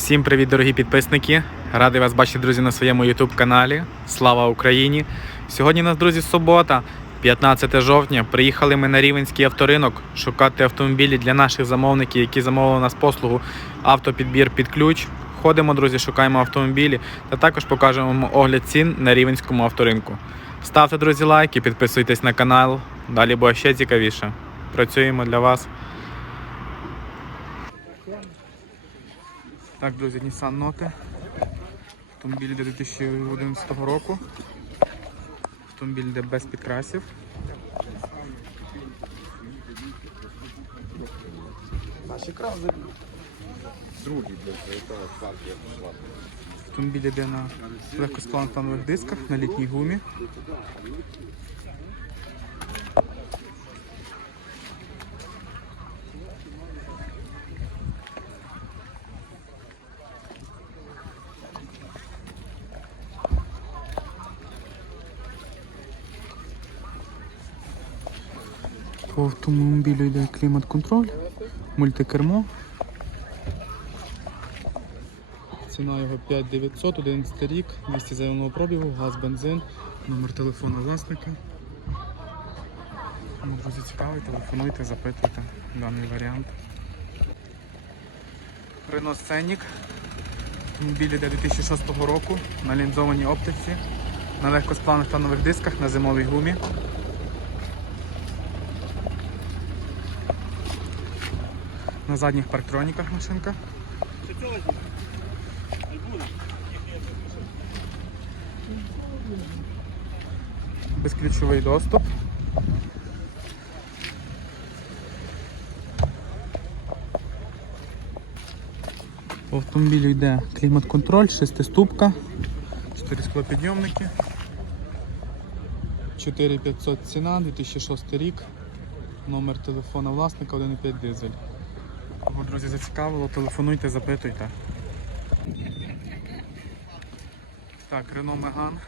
Всім привіт, дорогі підписники! Радий вас бачити, друзі, на своєму YouTube каналі. Слава Україні! Сьогодні у нас, друзі, субота, 15 жовтня. Приїхали ми на Рівенський авторинок шукати автомобілі для наших замовників, які замовили у нас послугу автопідбір під ключ. Ходимо, друзі, шукаємо автомобілі та також покажемо вам огляд цін на рівенському авторинку. Ставте, друзі, лайки, підписуйтесь на канал. Далі буде ще цікавіше. Працюємо для вас. Так, друзі, Nissan Note. Автомобіль йде 2011 року. Автомобіль йде без підкрасів. Наші крази. Другий. Автомобіль йде на легкосплантанових дисках, на літній гумі. По автомобілю йде клімат-контроль, мультикермо. Ціна його 5900, 11 рік, 200 заявного пробігу, газ, бензин, номер телефону власника. Кому, Друзі, цікавий, телефонуйте, запитуйте даний варіант. Renault Scenic. Автомобіль йде 2006 року на лінзованій оптиці, на легкосплавних та нових дисках, на зимовій гумі. На задніх парктроніках машинка. Безключовий доступ. По автомобілю йде клімат-контроль, шестиступка, 4 склопідйомники, 4500 ціна, 2006 рік, номер телефона власника 1,5 дизель. Кого, друзі, зацікавило, телефонуйте, запитуйте. Так, Renault Megane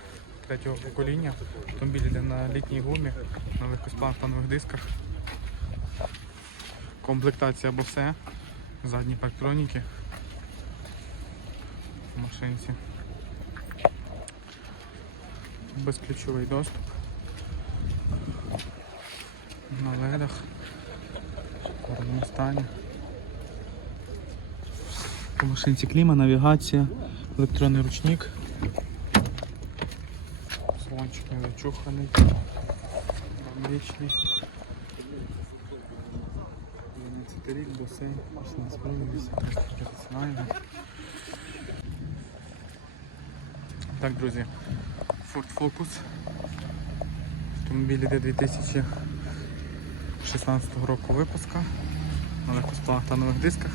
третього покоління. Автомобіль йде на літній гумі, на легкосплантанових дисках. Комплектація Bose, задні парктроніки в машинці. Безключовий доступ. На ледах. В гарному стані. По машинці кліма, навігація, електронний ручник. Салончик не зачуханий. Вічний. 12 рік, басейн, 16 пробігів, професіональний. Так, друзі, Ford Focus. Автомобіль йде 2016 року випуска. На легкосплавних та нових дисках.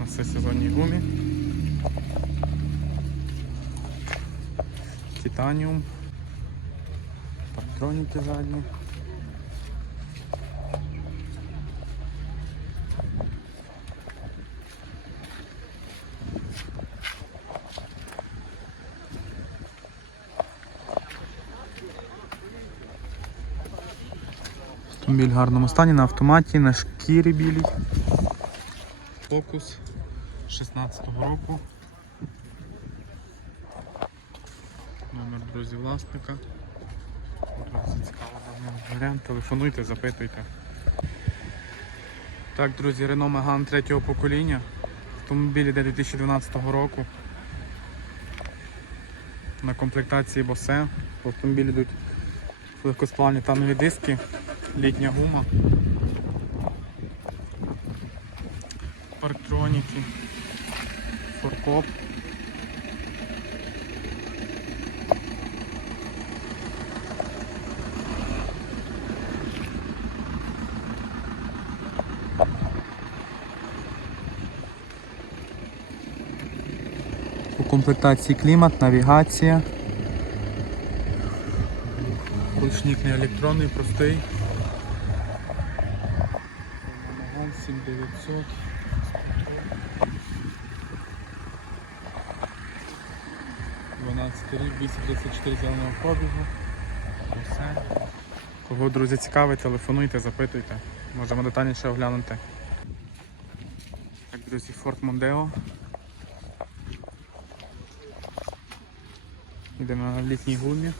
На всесезонній гумі. Титаніум. Парктроніки задні. Автомобіль в гарному стані на автоматі, на шкірі білій. Фокус 16-го року. Номер друзі власника. Варіант. Телефонуйте, запитуйте. Так, друзі, Renault Megane третього покоління. Автомобіль йде 2012 року. На комплектації Bose. В автомобілі йдуть легкосплавні танові диски, літня гума. Парктроніки, форкоп. У комплектації клімат, навігація. Ручник не електронний, простий. Маган 7900. рік, 234 зеленого пробігу. Все. Кого, друзі, цікавить, телефонуйте, запитуйте. Можемо детальніше оглянути. Так, друзі, Форт Мондео. Йдемо на літній гумі.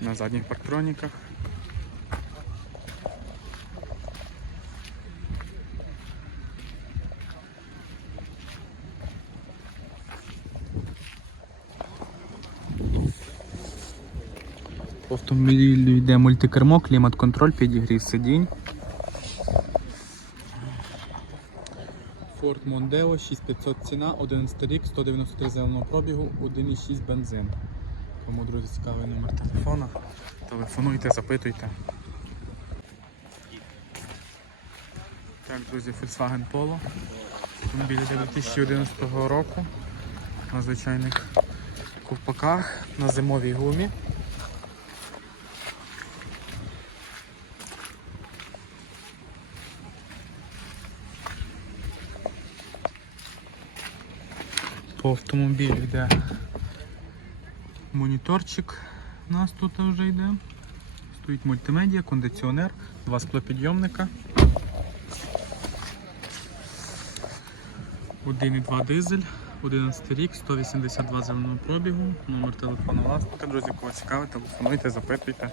На задніх парктроніках. Автомобілю йде мультикермо, клімат-контроль, підігрів сидінь. Ford Mondeo 6500 ціна, 11 рік, 193 зеленого пробігу, 1,6 бензин. Кому, друзі, цікавий номер телефона, телефонуйте, запитуйте. Так, друзі, Volkswagen Polo. Автомобіль 2011 року. На звичайних ковпаках, на зимовій гумі. По автомобілю йде моніторчик. У нас тут вже йде. Стоїть мультимедіа, кондиціонер, два склопідйомника. 1,2 дизель, 11 рік, 182 земного пробігу, номер телефону власника. Друзі, кого цікавить, телефонуйте, запитуйте.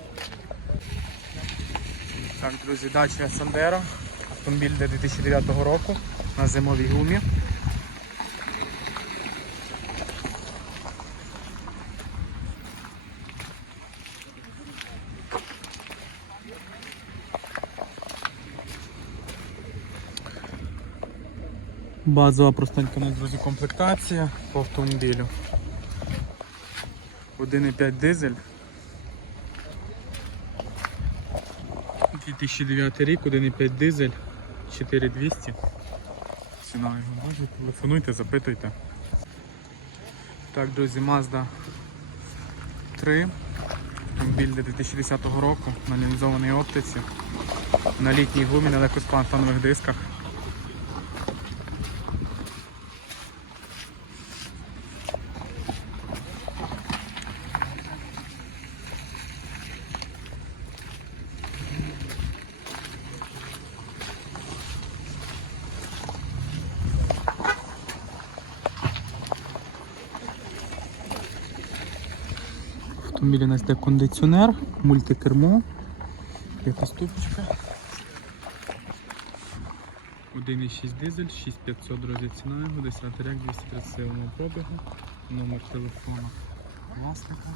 Так, друзі, дача Сандера. Автомобіль для 2009 року на зимовій гумі. Базова простенька у нас, друзі, комплектація по автомобілю. 1,5 дизель. 2009 рік, 1,5 дизель, 4200. Ціна його бачите, телефонуйте, запитуйте. Так, друзі, Mazda 3. Автомобіль для 2010 року на лінзованій оптиці. На літній гумі на легкоспланфанових дисках. Автомобілі у нас йде кондиціонер, мультикермо, п'ятиступочка. 1,6 дизель, 6500 друзі ціна його, 10 рік, 237 пробігу, номер телефону власника.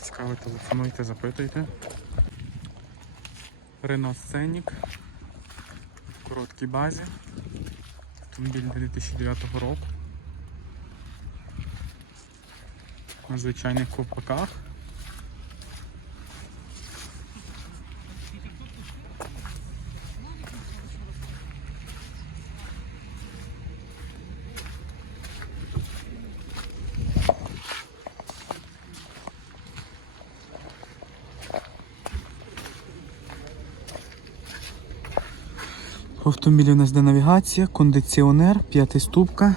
Цікаво, телефонуйте, запитуйте. Renault Scenic в короткій базі. Автомобіль 2009 року. На звичайних ковпаках. В автомобілі у нас йде навігація, кондиціонер, п'ятиступка.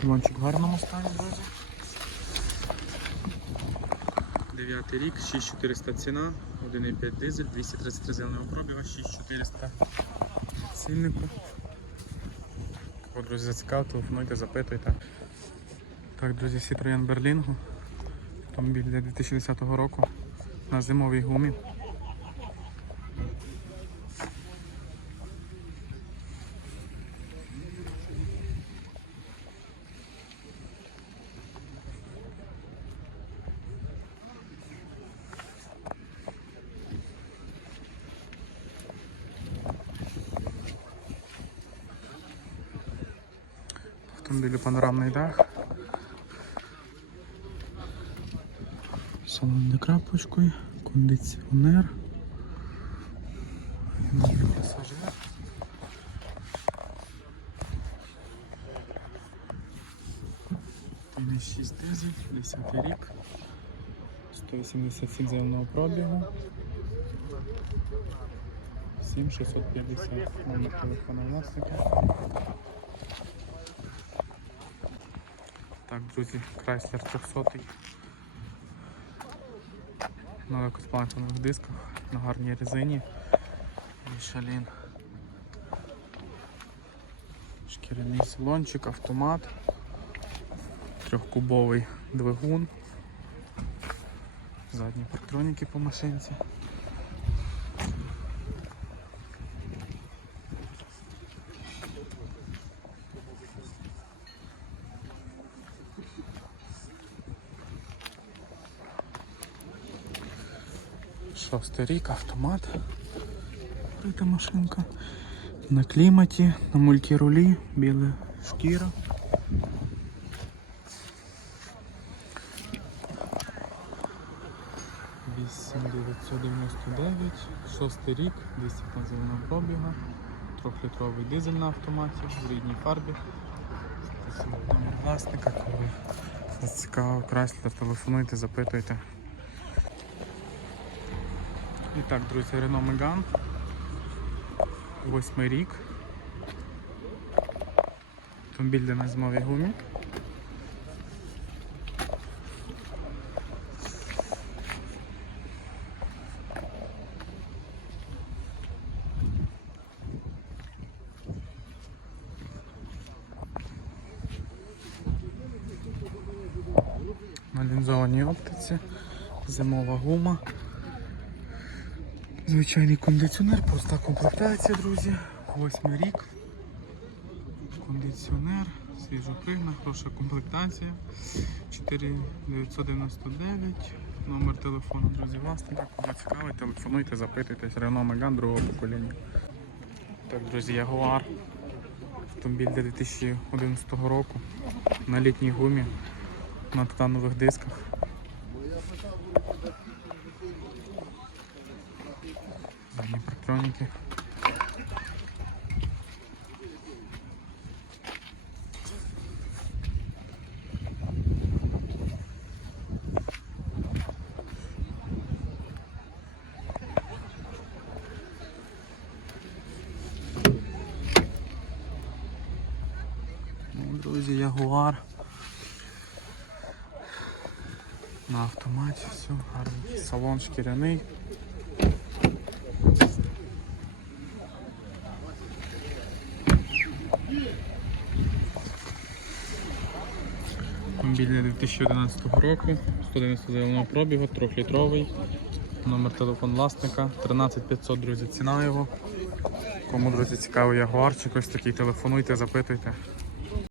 Салончик в гарному стані, друзі. 9 рік, 6400 ціна, 1,5 дизель, 233 зеленого пробіга, 6400 ціннику. Кого, друзі, зацікав, телефонуйте, запитуйте. Так, друзі, Citroen Berlingo. Автомобіль для 2010 року на зимовій гумі. автомобілі панорамний дах. Салон не крапочкою, кондиціонер. Новий пасажир. Мінус 6 дизель, 10 рік. 187 зеленого пробігу. 7650 номер телефону власника. Так, друзі, Chrysler 300 на легкоспланчених дисках, на гарній резині. Мішалін. Шкіряний салончик, автомат, трьохкубовий двигун, задні парктроніки по машинці. Шостий рік, автомат. Крита машинка. На кліматі, на мультирулі, біла шкіра. Вісім 999, шостий рік, 215 зеленого пробіга, трьохлітровий дизель на автоматі в рідній фарбі. Власника, коли вас цікаво, Крайслер, телефонуйте, запитуйте. І так, друзі, Renault Megane. Восьмий рік. Автомобіль де на зимовій гумі. На лінзованій оптиці, зимова гума. Звичайний кондиціонер, проста комплектація, друзі. Восьмий рік. Кондиціонер, свіжопригна, хороша комплектація. 4999. Номер телефону, друзі, власника. Кого цікавить, телефонуйте, запитуйтесь. Renault Megane другого покоління. Так, друзі, Jaguar. Автомобіль 2011 року. На літній гумі, на титанових дисках. Задні парктроніки. Ну, друзі, Ягуар. На автоматі все гарно. Салон шкіряний. Автомобіль 2011 року, 190 зеленого пробігу, 3-літровий. Номер телефон власника 13500, друзі, ціна його. Кому, друзі, цікавий ягуарчик, ось такий телефонуйте, запитуйте.